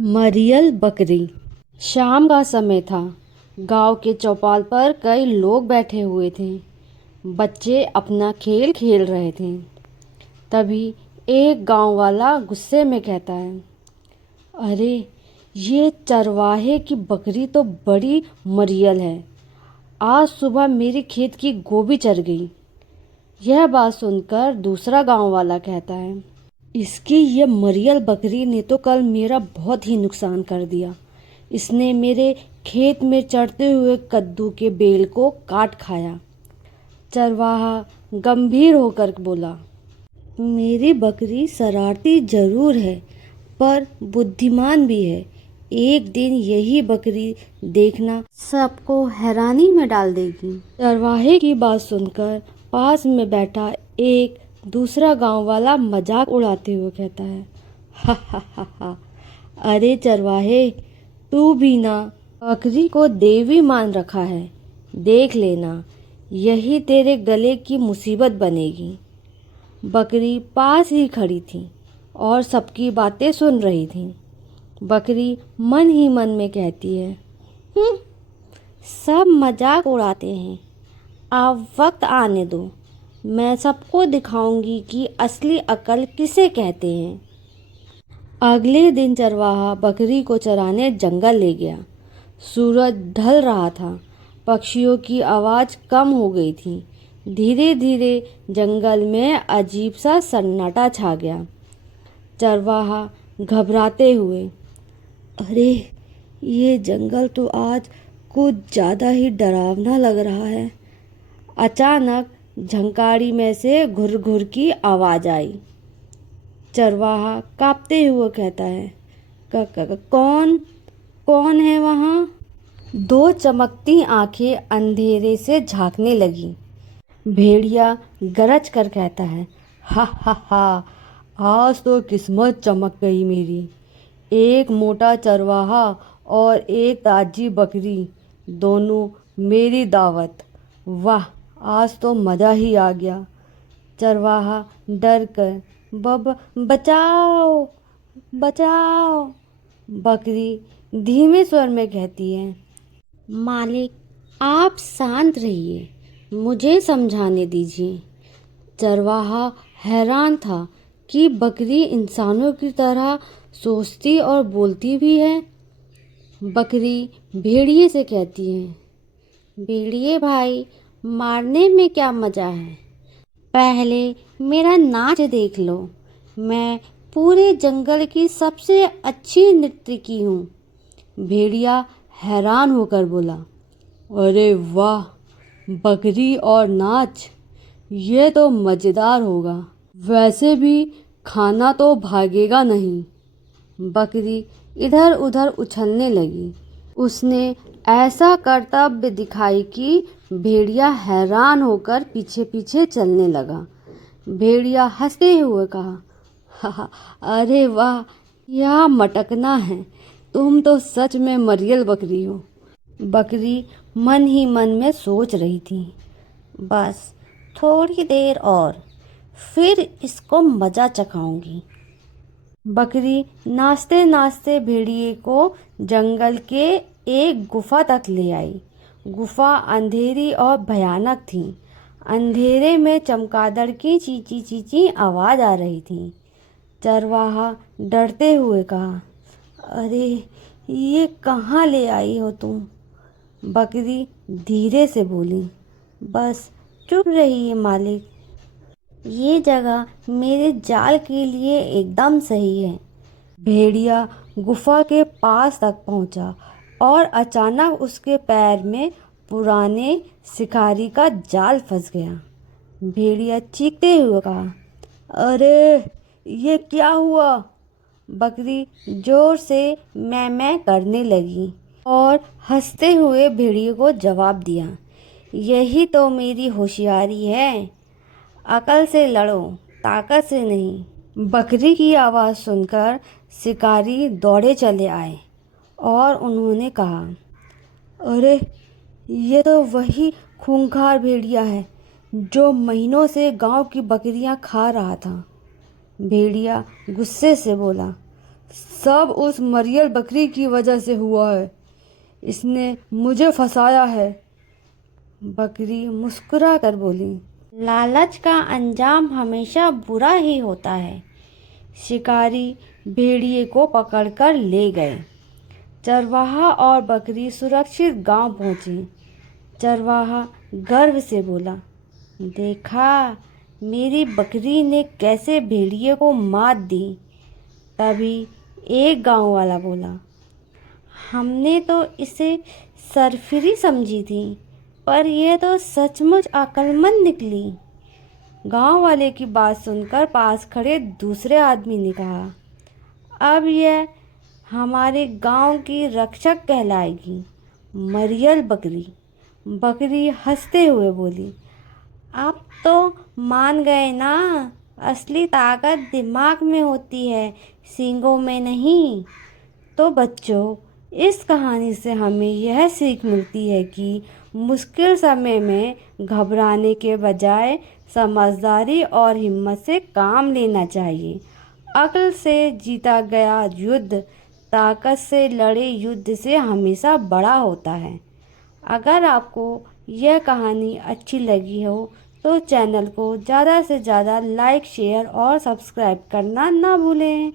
मरियल बकरी। शाम का समय था। गांव के चौपाल पर कई लोग बैठे हुए थे। बच्चे अपना खेल खेल रहे थे। तभी एक गांव वाला गुस्से में कहता है, अरे ये चरवाहे की बकरी तो बड़ी मरियल है। आज सुबह मेरे खेत की गोभी चर गई। यह बात सुनकर दूसरा गांव वाला कहता है, इसकी ये मरियल बकरी ने तो कल मेरा बहुत ही नुकसान कर दिया। इसने मेरे खेत में चढ़ते हुए कद्दू के बेल को काट खाया। चरवाहा गंभीर होकर बोला, मेरी बकरी शरारती जरूर है पर बुद्धिमान भी है। एक दिन यही बकरी देखना सबको हैरानी में डाल देगी। चरवाहे की बात सुनकर पास में बैठा एक दूसरा गांव वाला मजाक उड़ाते हुए कहता है, हा हा हा हा, अरे चरवाहे, तू भी ना बकरी को देवी मान रखा है। देख लेना, यही तेरे गले की मुसीबत बनेगी। बकरी पास ही खड़ी थी और सबकी बातें सुन रही थी। बकरी मन ही मन में कहती है, सब मजाक उड़ाते हैं, अब वक्त आने दो, मैं सबको दिखाऊंगी कि असली अकल किसे कहते हैं। अगले दिन चरवाहा बकरी को चराने जंगल ले गया। सूरज ढल रहा था। पक्षियों की आवाज़ कम हो गई थी। धीरे धीरे जंगल में अजीब सा सन्नाटा छा गया। चरवाहा घबराते हुए, अरे ये जंगल तो आज कुछ ज़्यादा ही डरावना लग रहा है। अचानक झंकारी में से घुर घुर की आवाज़ आई। चरवाहा कांपते हुए कहता है, कौन कौन है वहाँ? दो चमकती आंखें अंधेरे से झांकने लगी। भेड़िया गरज कर कहता है, हा हा हा, आज तो किस्मत चमक गई मेरी। एक मोटा चरवाहा और एक ताजी बकरी, दोनों मेरी दावत। वाह, आज तो मज़ा ही आ गया। चरवाहा डर कर, बचाओ बचाओ। बकरी धीमे स्वर में कहती है, मालिक आप शांत रहिए, मुझे समझाने दीजिए। चरवाहा हैरान था कि बकरी इंसानों की तरह सोचती और बोलती भी है। बकरी भेड़िए से कहती है, भेड़िए भाई, मारने में क्या मज़ा है? पहले मेरा नाच देख लो। मैं पूरे जंगल की सबसे अच्छी नर्तकी हूँ। भेड़िया हैरान होकर बोला, अरे वाह, बकरी और नाच, ये तो मज़ेदार होगा। वैसे भी खाना तो भागेगा नहीं। बकरी इधर उधर उछलने लगी। उसने ऐसा करतब दिखाई कि भेड़िया हैरान होकर पीछे पीछे चलने लगा। भेड़िया हंसते हुए कहा, हा, अरे वाह, यह मटकना है, तुम तो सच में मरियल बकरी हो। बकरी मन ही मन में सोच रही थी, बस थोड़ी देर और, फिर इसको मज़ा चखाऊंगी। बकरी नाचते नाचते भेड़िए को जंगल के एक गुफा तक ले आई। गुफा अंधेरी और भयानक थी। अंधेरे में चमगादड़ की चींची चींची आवाज़ आ रही थी। चरवाहा डरते हुए कहा, अरे ये कहाँ ले आई हो तुम? बकरी धीरे से बोली, बस चुप रहिए मालिक, ये जगह मेरे जाल के लिए एकदम सही है। भेड़िया गुफा के पास तक पहुंचा और अचानक उसके पैर में पुराने शिकारी का जाल फंस गया। भेड़िया चीखते हुए कहा, अरे ये क्या हुआ? बकरी जोर से मैं करने लगी और हंसते हुए भेड़िए को जवाब दिया, यही तो मेरी होशियारी है। अकल से लड़ो, ताकत से नहीं। बकरी की आवाज़ सुनकर शिकारी दौड़े चले आए और उन्होंने कहा, अरे ये तो वही खूंखार भेड़िया है जो महीनों से गांव की बकरियां खा रहा था। भेड़िया गुस्से से बोला, सब उस मरियल बकरी की वजह से हुआ है। इसने मुझे फंसाया है। बकरी मुस्कुरा कर बोली, लालच का अंजाम हमेशा बुरा ही होता है। शिकारी भेड़िए को पकड़कर ले गए। चरवाहा और बकरी सुरक्षित गांव पहुंचे। चरवाहा गर्व से बोला, देखा मेरी बकरी ने कैसे भेड़िए को मात दी। तभी एक गांव वाला बोला, हमने तो इसे सरफिरी समझी थी, पर यह तो सचमुच अक्लमंद निकली। गांव वाले की बात सुनकर पास खड़े दूसरे आदमी ने कहा, अब यह हमारे गांव की रक्षक कहलाएगी, मरियल बकरी। बकरी हंसते हुए बोली, आप तो मान गए ना, असली ताकत दिमाग में होती है, सींगों में नहीं। तो बच्चों, इस कहानी से हमें यह सीख मिलती है कि मुश्किल समय में घबराने के बजाय समझदारी और हिम्मत से काम लेना चाहिए। अक्ल से जीता गया युद्ध ताकत से लड़े युद्ध से हमेशा बड़ा होता है। अगर आपको यह कहानी अच्छी लगी हो तो चैनल को ज़्यादा से ज़्यादा लाइक, शेयर और सब्सक्राइब करना ना भूलें।